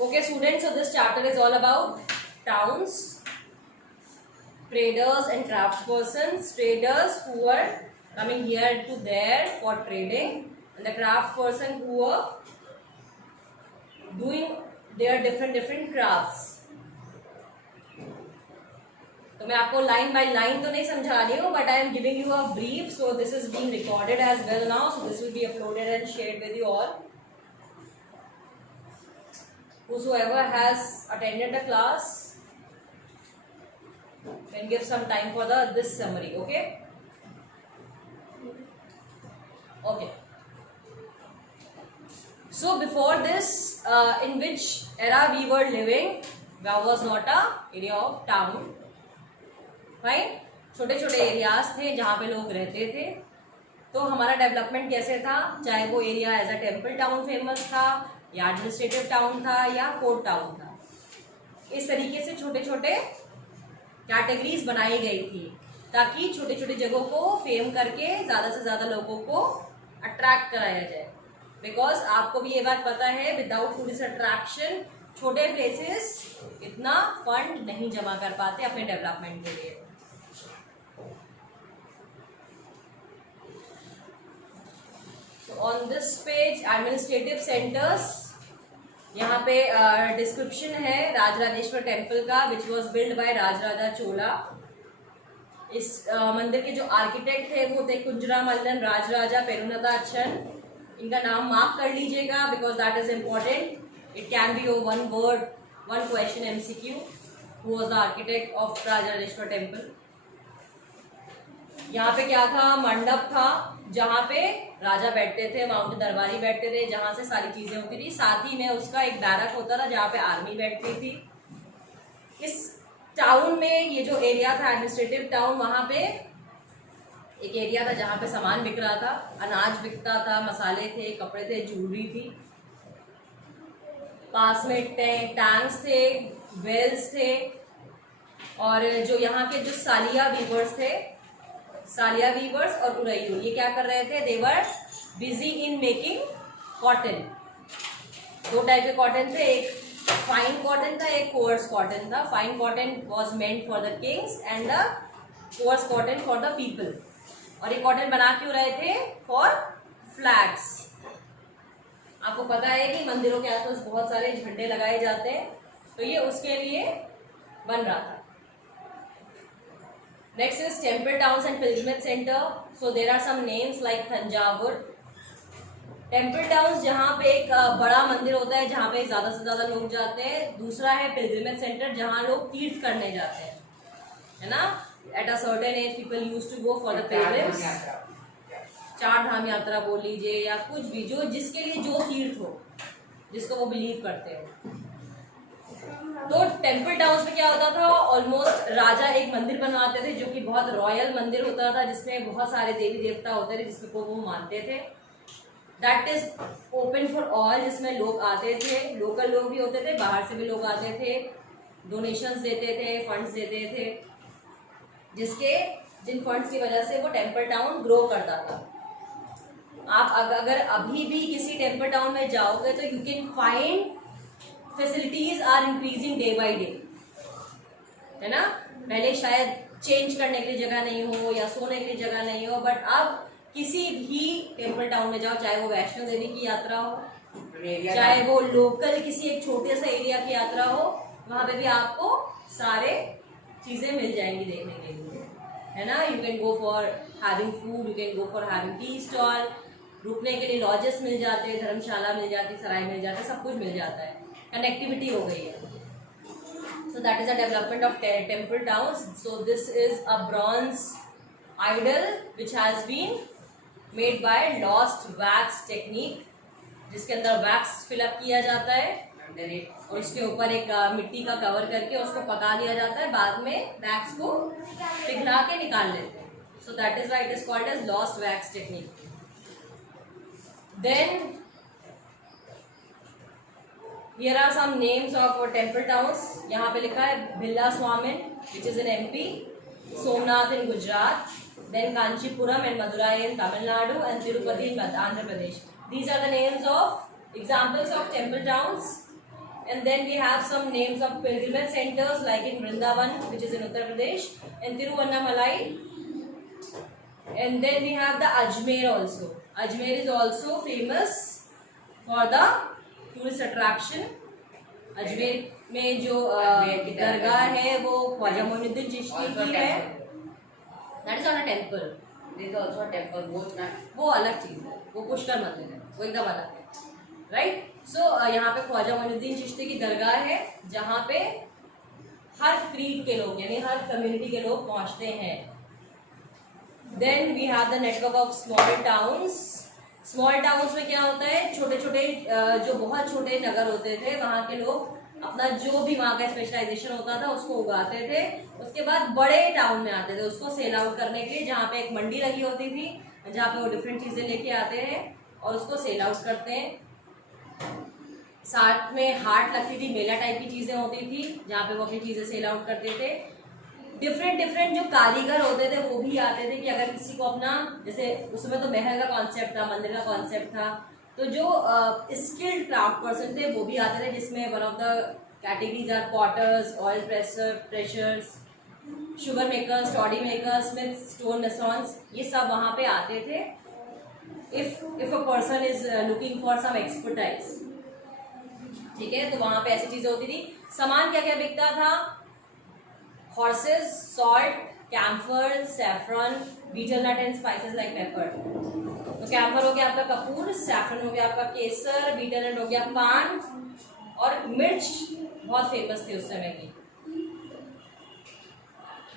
Okay, students, so this chapter is all about towns, traders and craftspersons. Traders who were coming here to there for trading, and the craftsperson who were doing their different crafts. तो मैं आपको line by line तो नहीं समझा रही हूँ, but I am giving you a brief. So this is being recorded as well now, so this will be uploaded and shared with you all. Whosoever has attended the class can give some time for this summary. Okay. So before this, in which era we were living, there was not a area of town. Right? छोटे छोटे areas थे जहाँ पे लोग रहते थे. तो हमारा डेवलपमेंट कैसे था, चाहे वो area as a temple town famous था या एडमिनिस्ट्रेटिव टाउन था या पोर्ट टाउन था. इस तरीके से छोटे छोटे कैटेगरीज बनाई गई थी ताकि छोटे छोटे जगहों को फेम करके ज़्यादा से ज़्यादा लोगों को अट्रैक्ट कराया जाए. बिकॉज आपको भी ये बात पता है, विदाउट टूरिस्ट अट्रैक्शन छोटे प्लेसेस इतना फंड नहीं जमा कर पाते अपने डेवलपमेंट के लिए. On this page administrative centres, यहाँ पे डिस्क्रिप्शन है राजराजेश्वर टेम्पल का, which was build by Rajaraja Chola. इस मंदिर के जो आर्किटेक्ट थे वो थे कुंजरा मल्लन राजराजा पेरुनताचन. इनका नाम मार्क कर लीजिएगा because that is important. It can be your one word one question MCQ. Who was the architect of Rajarajeshwara temple. यहाँ पे क्या था, मंडप था जहाँ पे राजा बैठते थे, वहाँ उनके दरबारी बैठते थे, जहाँ से सारी चीजें होती थी. साथ ही में उसका एक बैरक होता था जहाँ पे आर्मी बैठती थी. इस टाउन में ये जो एरिया था एडमिनिस्ट्रेटिव टाउन, वहाँ पे एक एरिया था जहाँ पे सामान बिक रहा था, अनाज बिकता था, मसाले थे, कपड़े थे, ज्वेलरी थी. पास में टैंक्स थे, वेल्स थे, और जो यहाँ के जो सालिया वीवर्स थे, सालिया वीवर्स और उरैयू, ये क्या कर रहे थे, they were busy in making cotton. दो टाइप के कॉटन थे, एक फाइन कॉटन था, एक कोर्स कॉटन था. Fine cotton was meant for the kings and the coarse cotton for the people. और ये कॉटन बना क्यों रहे थे, फॉर फ्लैग्स. आपको पता है कि मंदिरों के आसपास बहुत सारे झंडे लगाए जाते हैं, तो ये उसके लिए बन रहा था. Next is temple towns and pilgrimage center. So there are some names like Thanjavur. Temple towns जहाँ पे एक बड़ा मंदिर होता है जहाँ पे ज़्यादा से ज़्यादा लोग जाते हैं. दूसरा है pilgrimage center जहाँ लोग तीर्थ करने जाते हैं, है ना. At a certain age people used to go for the pilgrims. चार धाम यात्रा बोल लीजिए या कुछ भी, जो जिसके लिए जो तीर्थ हो, जिसको वो बिलीव करते हो. तो टेम्पल टाउन्स में क्या होता था, ऑलमोस्ट राजा एक मंदिर बनवाते थे जो कि बहुत रॉयल मंदिर होता था, जिसमें बहुत सारे देवी देवता होते थे जिसमें को वो मानते थे. That is open for all, जिसमें लोग आते थे, लोकल लोग भी होते थे, बाहर से भी लोग आते थे, डोनेशंस देते थे, फंड्स देते थे, जिन फंड्स की वजह से वो टेम्पल टाउन ग्रो करता था. आप अगर अभी भी किसी टेम्पल टाउन में जाओगे तो you can find facilities are increasing day by day, है ना. पहले शायद चेंज करने के लिए जगह नहीं हो या सोने के लिए जगह नहीं हो, बट अब किसी भी टेम्पल टाउन में जाओ, चाहे वो वैष्णो देवी की यात्रा हो, चाहे वो लोकल किसी एक छोटे से एरिया की यात्रा हो, वहाँ पे भी आपको सारे चीजें मिल जाएंगी देखने के लिए, है ना. You can go for having food, you can go for having tea stall, रुकने के लिए लॉजेस मिल जाते हैं, धर्मशाला मिल जाती, सराय मिल जाते, सब कुछ मिल जाता है. कनेक्टिविटी हो गई है. So that is the development of temple towns. So this is a bronze idol which has been made by lost wax technique, जिसके अंदर वैक्स फिलअप किया जाता है और उसके ऊपर एक मिट्टी का कवर करके उसको पका दिया जाता है, बाद में वैक्स को पिघला के निकाल लेते हैं. So that is why it is called as lost wax technique. Then here are some names of temple towns. यहाँ पे लिखा है Bhilla Swamin which is in MP, Somnath in Gujarat, then Kanchipuram and Madurai in Tamil Nadu, and Tirupati in Andhra Pradesh. These are the names of examples of temple towns And then we have some names of pilgrimage centers like in Vrindavan, which is in Uttar Pradesh, and Tiruvannamalai. And then we have the Ajmer also. Ajmer is also famous for the tourist attraction. Ajmer में जो दरगाह है वो ख्वाजा मोइनुद्दीन चिश्ती की है. That is not a temple. This also a temple. वो अलग चीज है, वो पुष्कर मंदिर है, वो एकदम अलग है. राइट. सो यहाँ पे ख्वाजा मोइनुद्दीन चिश्ती की दरगाह है जहाँ पे हर क्रीड के लोग यानी हर कम्युनिटी के लोग पहुँचते हैं. Then we have the network of small towns. Small towns में क्या होता है, छोटे छोटे जो बहुत छोटे नगर होते थे वहाँ के लोग अपना जो भी वहाँ का स्पेशलाइजेशन होता था उसको उगाते थे. उसके बाद बड़े टाउन में आते थे उसको सेल आउट करने के लिए, जहाँ पे एक मंडी लगी होती थी जहाँ पे वो डिफरेंट चीज़ें लेके आते हैं और उसको सेल आउट करते हैं. साथ में हाट लगती थी, मेला टाइप की चीज़ें होती थी जहाँ पे वो अपनी चीज़ें सेल आउट करते थे. डिफरेंट जो कारीगर होते थे वो भी आते थे कि अगर किसी को अपना, जैसे उसमें तो महल का कॉन्सेप्ट था, मंदिर का कॉन्सेप्ट था, तो जो स्किल्ड क्राफ्ट पर्सन थे वो भी आते थे, जिसमें one of the categories are potters, oil pressers, sugar makers, toddy makers, smiths, stone masons, ये सब वहाँ पे आते थे. If a person is looking for some expertise. ठीक है, तो वहाँ पे ऐसी चीज़ें होती थी. सामान क्या क्या बिकता था? Horses, salt, camphor, saffron, betel nut and spices like pepper. तो कैम्फर हो गया आपका कपूर, सैफरन हो गया आपका केसर, बीटल नट हो गया पान, और मिर्च बहुत फेमस थे उस समय की.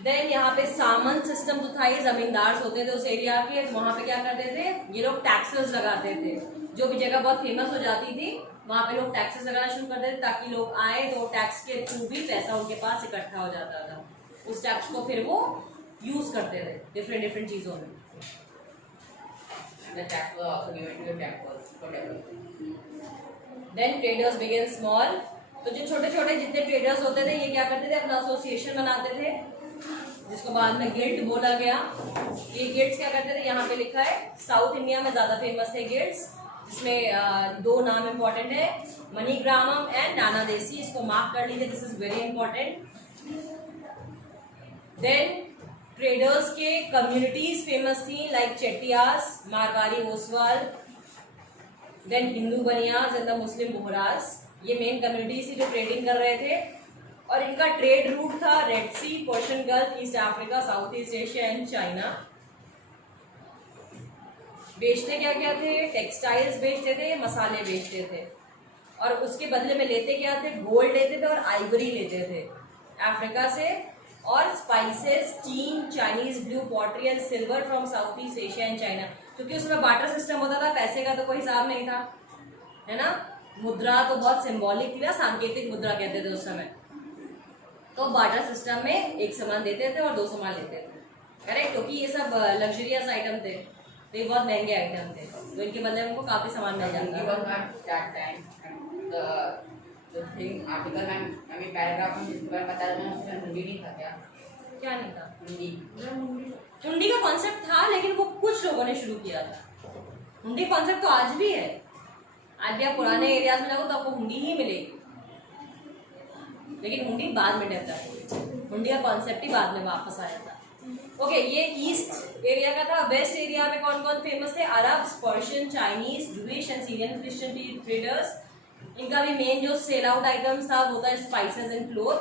देन यहाँ पे सामंत सिस्टम जो था, ये जमींदार होते थे उस एरिया के, तो वहाँ पे क्या करते थे, ये लोग टैक्सेस लगाते थे. जो भी जगह बहुत फेमस हो जाती थी वहाँ पे लोग टैक्सेस लगाना शुरू कर देते ताकि लोग आए, तो टैक्स के थ्रू भी पैसा उनके पास इकट्ठा हो जाता था. उस टैक्स को फिर वो यूज करते थे डिफरेंट चीजों में. Then traders began small. तो जो छोटे छोटे जितने ट्रेडर्स होते थे ये क्या करते थे, अपना एसोसिएशन बनाते थे जिसको बाद में गिल्ड बोला गया. ये गिल्ड्स क्या करते थे, यहाँ पे लिखा है साउथ इंडिया में ज्यादा फेमस थे गिल्ड्स, जिसमें दो नाम इम्पोर्टेंट है, मनीग्रामम एंड नाना देसी. इसको मार्क कर लीजिए, this is very important. Then traders के कम्युनिटीज फेमस थी like Chettiars, Marwari Oswal, then Hindu Banias and the Muslim Bohras. ये मेन कम्युनिटीज थी जो ट्रेडिंग कर रहे थे, और इनका ट्रेड रूट था Red Sea, Persian Gulf, East Africa, South East Asia and China. बेचते क्या क्या थे, टेक्सटाइल्स बेचते थे, मसाले बेचते थे, और उसके बदले में लेते क्या थे, गोल्ड लेते थे और आइवरी लेते थे अफ्रीका से, और spices, tin, Chinese blue pottery and silver from south East Asia and China. क्योंकि उसमें बार्टर सिस्टम होता था, पैसे का तो कोई हिसाब नहीं था, है ना. मुद्रा तो बहुत सिंबॉलिक थी ना, सांकेतिक मुद्रा कहते थे उस समय. तो बार्टर सिस्टम में एक सामान देते थे और दो सामान लेते थे. करेक्ट. क्योंकि ये सब लग्जरियस आइटम थे, तो ये बहुत महंगे आइटम थे, तो इनके बदले में उनको काफी सामान मिल जाता था. The thing article मैं पैराग्राफ में जिसके बारे में बता रहा हूँ उसमें हुंडी नहीं था. क्या नहीं था? हुंडी. हुंडी का कॉन्सेप्ट था, लेकिन वो कुछ लोगों ने शुरू किया था. हुंडी कॉन्सेप्ट तो आज भी है. आज भी आप पुराने एरियाज में जाओ तो आपको हुंडी ही मिलेगी, लेकिन हुंडी बाद में डेवलप हुई. हुंडी का कॉन्सेप्ट ही बाद में वापस आया था. ओके, ये ईस्ट एरिया का था. वेस्ट एरिया में कौन कौन फेमस थे? Arabs, Persian, Chinese, Jewish and Syrian Christian traders. इनका भी मेन जो सेल आउट आइटम्स था वो था स्पाइसेस एंड फ्लोर.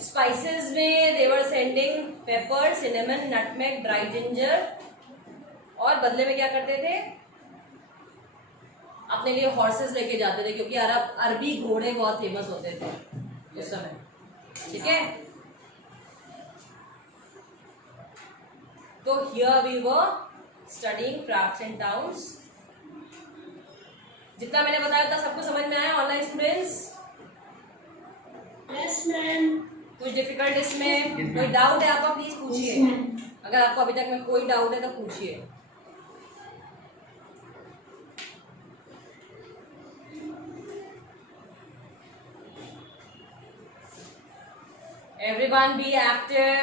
स्पाइसेस में they were sending pepper, cinnamon, nutmeg, dry ginger, और बदले में क्या करते थे, अपने लिए हॉर्सेस लेके जाते थे, क्योंकि अरबी घोड़े बहुत फेमस होते थे उस समय. ठीक है. तो here we were studying crafts and towns. जितना मैंने बताया था सबको समझ में आया ऑनलाइन स्टूडेंट्स? Yes ma'am. कुछ डिफिकल्ट इसमें कोई डाउट है आपका, प्लीज पूछिए. अगर आपको अभी तक में कोई डाउट है तो पूछिए. Everyone be active.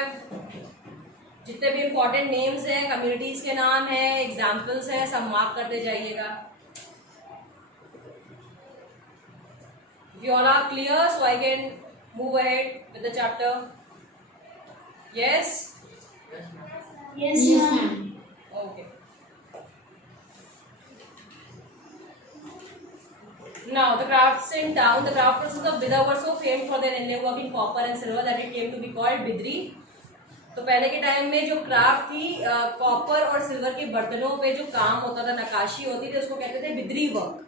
जितने भी इंपॉर्टेंट नेम्स हैं, कम्युनिटीज के नाम हैं, एग्जाम्पल्स हैं, सब मार्क करते जाइएगा. If you all are clear, so I can move ahead with the chapter. Yes? Yes, ma'am. Okay. Now, the crafts in town, the craft persons of Bidar were so famed for their inlay work in copper and silver that it came to be called Bidri. तो पहले के time में जो craft थी copper और silver के बर्तनों पे जो काम होता था, नकाशी होती थी, उसको कहते थे Bidri work.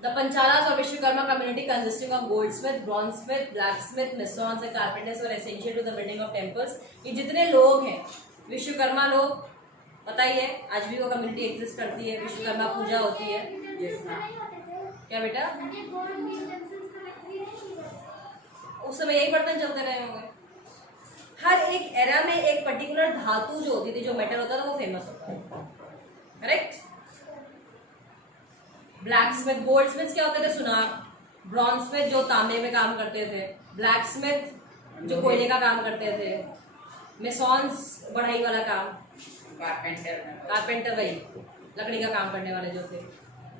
The Panchalas or Vishwakarma community consisting of goldsmith, bronzesmith, blacksmith, masons and carpenters were essential to the building of temples. ये जितने लोग हैं विश्वकर्मा लोग, पता ही है आज भी वो कम्युनिटी एग्जिस्ट करती है, विश्वकर्मा पूजा होती है. Yes, ma'am. क्या बेटा? उस समय यही बर्तन चलते रहे होंगे. हर एक एरा में एक पर्टिकुलर धातु जो होती थी, जो मेटल होता था, वो फेमस होता था. Correct? Black Smith, gold Smith क्या होते थे? सुनार. ब्रॉन्ज स्मिथ जो तांबे में काम करते थे. ब्लैक स्मिथ जो कोयले का काम करते थे. मेसॉन्स बढ़ाई वाला काम. कारपेंटर वही लकड़ी का काम करने वाले जो थे.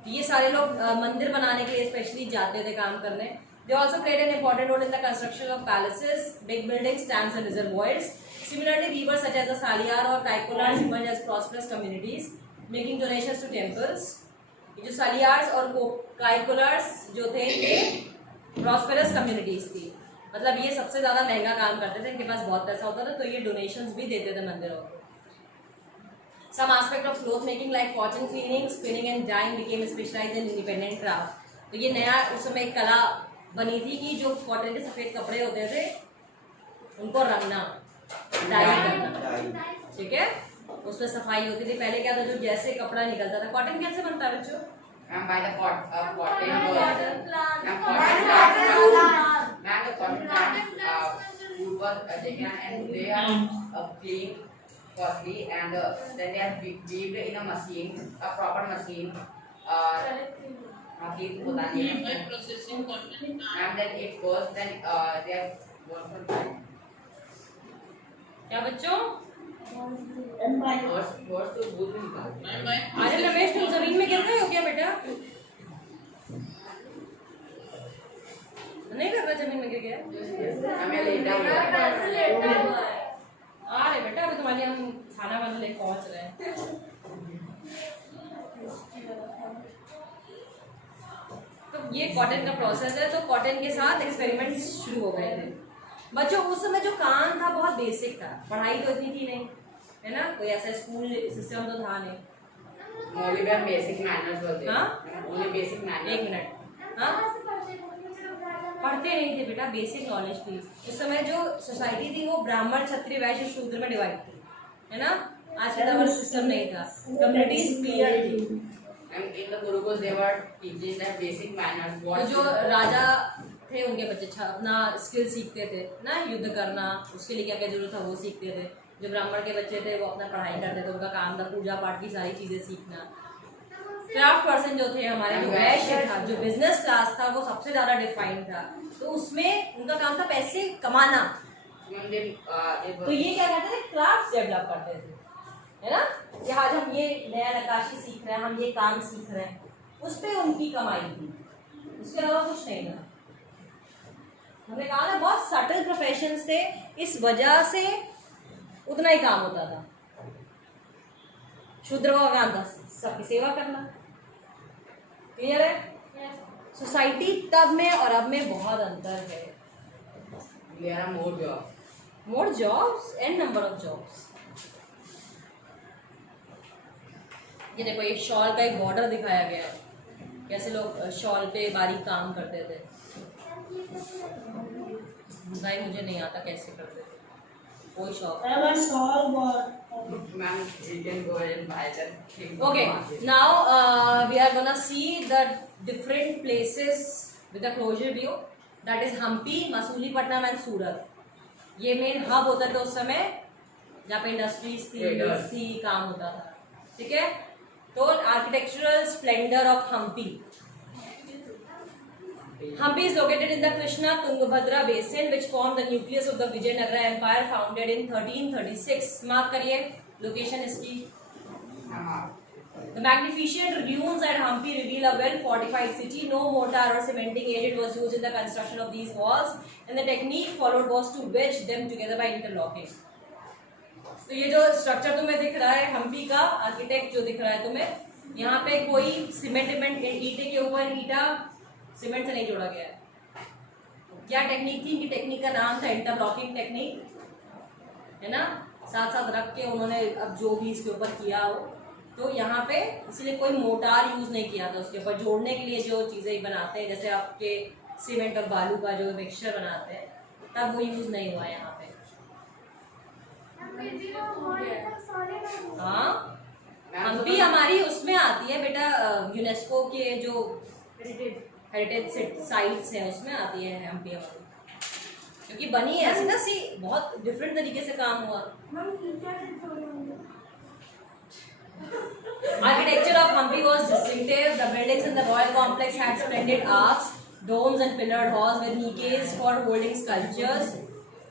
ये सारे लोग मंदिर बनाने के लिए स्पेशली जाते थे काम करने. They also played an important role in the construction of palaces, big buildings, dams and reservoirs. Similarly, weavers such as the Saliyar or Kaikolars emerged as prosperous communities, making donations to temples. ये जो सालियार्स और काइकोलर्स जो थे ये prosperous communities थी. मतलब ये सबसे ज्यादा महंगा काम करते थे, इनके पास बहुत पैसा होता था, तो ये डोनेशंस भी देते थे मंदिरों को. Some aspect of cloth making like cotton cleaning, spinning and dyeing became specialized in independent craft. तो ये नया उस समय एक कला बनी थी कि जो कॉटन के सफेद कपड़े होते थे उनको रंगना, डाई करना. ठीक है, उसमें सफाई होती थी. पहले क्या था, जो जैसे कपड़ा निकलता था. कॉटन कैसे बनता है बच्चों? Ma'am, by the cotton cotton plant. plant. Ma'am, the cotton plant food was taken and they are cleaned firstly and then they are weaved in a machine, a proper machine. Machine होता नहीं है. Processing cotton. And then it goes, then they have worked for time. क्या बच्चों? First तो दूध में निकालते हैं. आज रमेश तुम जमीन में गिर गए हो क्या बेटा? नहीं कर रहा, जमीन में गिर गया. हमें लेटा हुआ है. अरे बेटा अभी तुम्हारे लिए हम खाना वाना लेके पहुंच रहे हैं. तो ये कॉटन का प्रोसेस है. तो कॉटन के साथ एक्सपेरिमेंट्स शुरू हो गए थे. बच्चों उस समय जो काम था बहुत बेसिक था, पढ़ाई तो इतनी थी नहीं, है ना, कोई ऐसा स्कूल सिस्टम तो था नहीं. Only the basic manners were there. हाँ? Only basic manners. एक मिनट. हाँ, पढ़ते नहीं थे बेटा, बेसिक नॉलेज थी. उस समय जो सोसाइटी थी वो ब्राह्मण, क्षत्रिय, वैश्य, शूद्र में डिवाइड थी, है ना. आज का वाला सिस्टम नहीं था, कम्युनिटीज क्लियर थी. And in the Gurukuls they were teaching them basic manners. तो जो राजा थे उनके बच्चे अपना स्किल सीखते थे ना, युद्ध करना, उसके लिए क्या क्या जरूरत था वो सीखते थे. जो ब्राह्मण के बच्चे थे वो अपना पढ़ाई करते थे, उनका काम था पूजा पाठ की सारी चीजें सीखना. क्राफ्ट पर्सन जो थे हमारे, जो वैश्य था, जो बिजनेस क्लास था, वो सबसे ज्यादा डिफाइंड था. तो उसमें उनका काम था पैसे कमाना. तो ये क्या करते थे, क्राफ्ट डेवलप करते थे, है ना. कि आज हम ये नया नक्काशी सीख रहे हैं, हम ये काम सीख रहे हैं, उस पर उनकी कमाई थी. उसके अलावा कुछ नहीं था. हमने कहा ना बहुत सटल प्रोफेशंस थे, इस वजह से उतना ही काम होता था. शूद्र का काम था सबकी सेवा करना. क्लियर है? सोसाइटी तब में और अब में बहुत अंतर है. There are more jobs. More jobs and number of jobs. ये देखो, ये शॉल का एक बॉर्डर दिखाया गया है, कैसे लोग शॉल पे बारीक काम करते थे. भाई मुझे नहीं आता कैसे करते थे, कोई shop. Ma'am, you can go ahead and buy that thing. Okay, now we are gonna see the different places with the closure view. That is Hampi, Masulipatam and Surat. ये मेन हब होता था उस समय, जहाँ पे industries थी, mills थी, काम होता था. ठीक है. तो architectural splendour of Hampi. Hampi is located in the Krishna Tungabhadra basin, which formed the nucleus of the Vijayanagara Empire, founded in 1336. Mark करिए लोकेशन इसकी. The magnificent ruins at Hampi reveal a well-fortified city. No mortar or cementing agent was used in the construction of these walls, and the technique followed was to wedge them together by interlocking. तो ये जो structure तुम्हें दिख रहा है हम्पी का, architect जो दिख रहा है तुम्हें, यहाँ पे कोई सीमेंट ईटे के ऊपर ईटा सीमेंट से नहीं जोड़ा गया है। क्या टेक्निक थी? इनकी टेक्निक का नाम था इंटरलॉकिंग टेक्निक, है ना। साथ साथ रख के उन्होंने अब जो भी इसके ऊपर किया हो, तो यहाँ पे इसलिए कोई मोटार यूज नहीं किया था उसके ऊपर जोड़ने के लिए। जो चीज़ें बनाते हैं जैसे आपके सीमेंट और बालू का जो मिक्सचर बनाते हैं, तब वो यूज नहीं हुआ यहाँ पे। हाँ, हम्पी हमारी उसमें आती है बेटा, यूनेस्को के जो हेरिटेज साइट्स हैं उसमें आती है हम्पी हमारी, क्योंकि बनी है ऐसी ना सी, बहुत डिफरेंट तरीके से काम हुआ। Architecture of Hampi was distinctive. The buildings in the royal complex had splendid arcs, domes and pillared halls with niches for holding sculptures.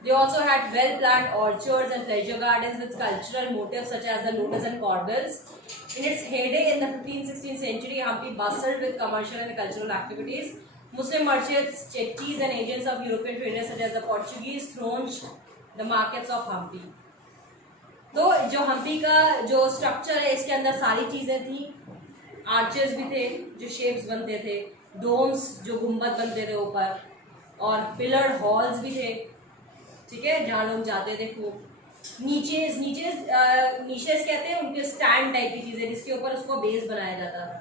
They also had well-planned orchards and pleasure gardens with sculptural motifs such as the lotus and corbels. In its heyday in the 15th-16th century, Hampi bustled with commercial and cultural activities. Muslim merchants, chettis and agents of European traders such as the Portuguese thronged the markets of Hampi. तो जो हम्पी का जो structure है इसके अंदर सारी चीज़ें थी। आर्चेस भी थे जो शेप्स बनते थे, डोम्स जो गुम्बद बनते थे ऊपर, और पिलर्ड हॉल्स भी थे, ठीक है, जहाँ लोग जाते थे खूब। नीचेस कहते हैं उनके स्टैंड टाइप की चीज़ें जिसके ऊपर उसको बेस बनाया जाता था।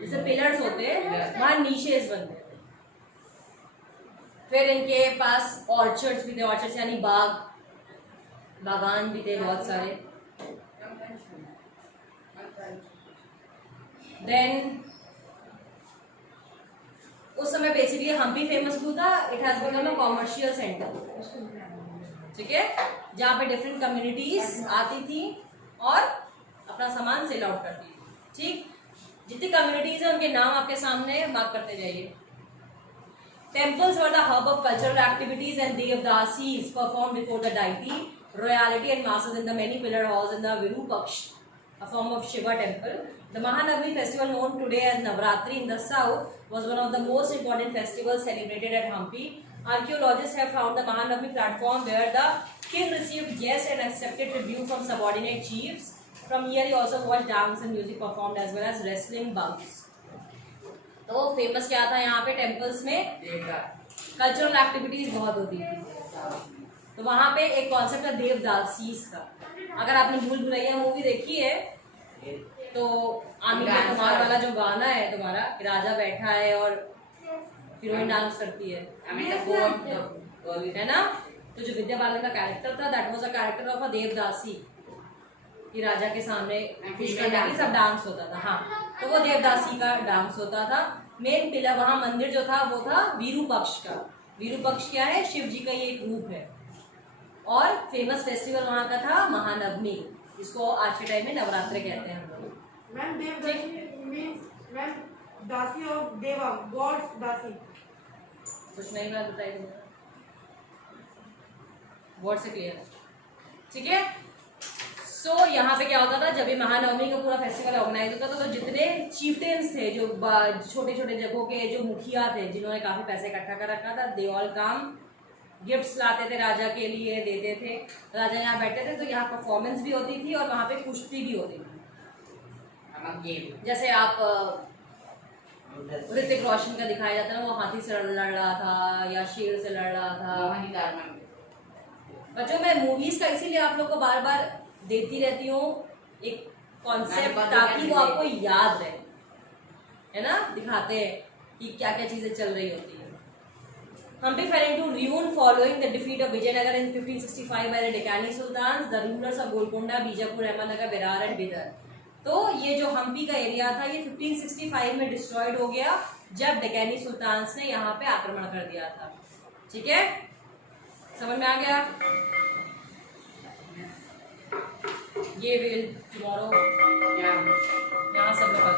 जैसे पिलर्स होते हैं वहाँ नीचेस बनते थे। फिर इनके पास ऑर्चर्ड्स भी थे, ऑर्चर्ड्स यानी बागान भी थे बहुत सारे। देन उस समय बेसिकली हम्पी फेमस क्यों था? It has become a commercial centre, ठीक है, जहाँ पे डिफरेंट कम्युनिटीज आती थी और अपना सामान सेल आउट करती थी। ठीक, जितनी कम्युनिटीज है उनके नाम आपके सामने मार्क करते जाइए। Temples were the hub of cultural activities and devdasis performed before the deity, royalty and masses in the many pillared halls in the Virupaksh, a form of Shiva temple. The Mahanavami festival, known today as Navratri in the south, was one of the most important festivals celebrated at Hampi. Archaeologists have found the Mahanavami platform where the king received guests and accepted tribute from subordinate chiefs. From here he also watched dance and music performed as well as wrestling bouts. तो famous क्या था यहाँ पे temples में? Cultural activities बहुत होती थी। तो वहाँ पे एक कॉन्सेप्ट है देवदासीज का। अगर आपने भूल भुलैया मूवी देखी है तो आमिर कुमार वाला जो गाना है तुम्हारा, राजा बैठा है और हीरोइन डांस करती है ना, तो जो विद्या बालन का कैरेक्टर था that was a character of a devadasi, कि राजा के सामने फिश करने की सब डांस होता था। हाँ, तो वो देवदासी का डांस होता था। मेन पिलर वहाँ मंदिर जो था वो था विरूपक्ष का। विरूपक्ष क्या है? शिव जी का ये एक रूप है। और फेमस फेस्टिवल वहाँ का था महानवमी, जिसको आज के टाइम में नवरात्रि कहते हैं हम लोग। मैम देवदासी मींस मैम दासी और देवा गॉड्स दासी। कुछ नहीं बात बताई तुमने, वर्ड से क्लियर, ठीक है। सो यहाँ पे क्या होता था, जब ये महानवमी का पूरा फेस्टिवल ऑर्गेनाइज होता था तो जितने चीफटेन्स थे, जो छोटे छोटे जगहों के जो मुखिया थे जिन्होंने काफ़ी पैसे इकट्ठा कर रखा था, दे ऑल काम, गिफ्ट्स लाते थे राजा के लिए, देते थे। राजा यहाँ बैठते थे तो यहाँ परफॉर्मेंस भी होती थी और वहाँ पे कुश्ती भी होती थी। जैसे आप ऋतिक रोशन का दिखाया जाता है ना, वो हाथी से लड़ रहा था या शेर से लड़ रहा था। बच्चों मैं मूवीज का इसीलिए आप लोग को बार बार देती रहती हूँ एक कॉन्सेप्ट, ताकि वो आपको याद रहे, है ना। दिखाते हैं कि क्या क्या चीजें चल रही होती है। Hampi fell into ruin following the defeat of Vijayanagar in 1565 by the Deccanee Sultans, the rulers of Golconda, Bijapur, Ahmednagar, Berar and Bidar. तो ये जो हम्पी का एरिया था ये 1565 में डिस्ट्रॉयड हो गया जब डेक्कनी सुल्तान्स ने यहाँ पे आक्रमण कर दिया था। ठीक है, समझ में आ गया? ये विल टुमारो यहाँ सब लोग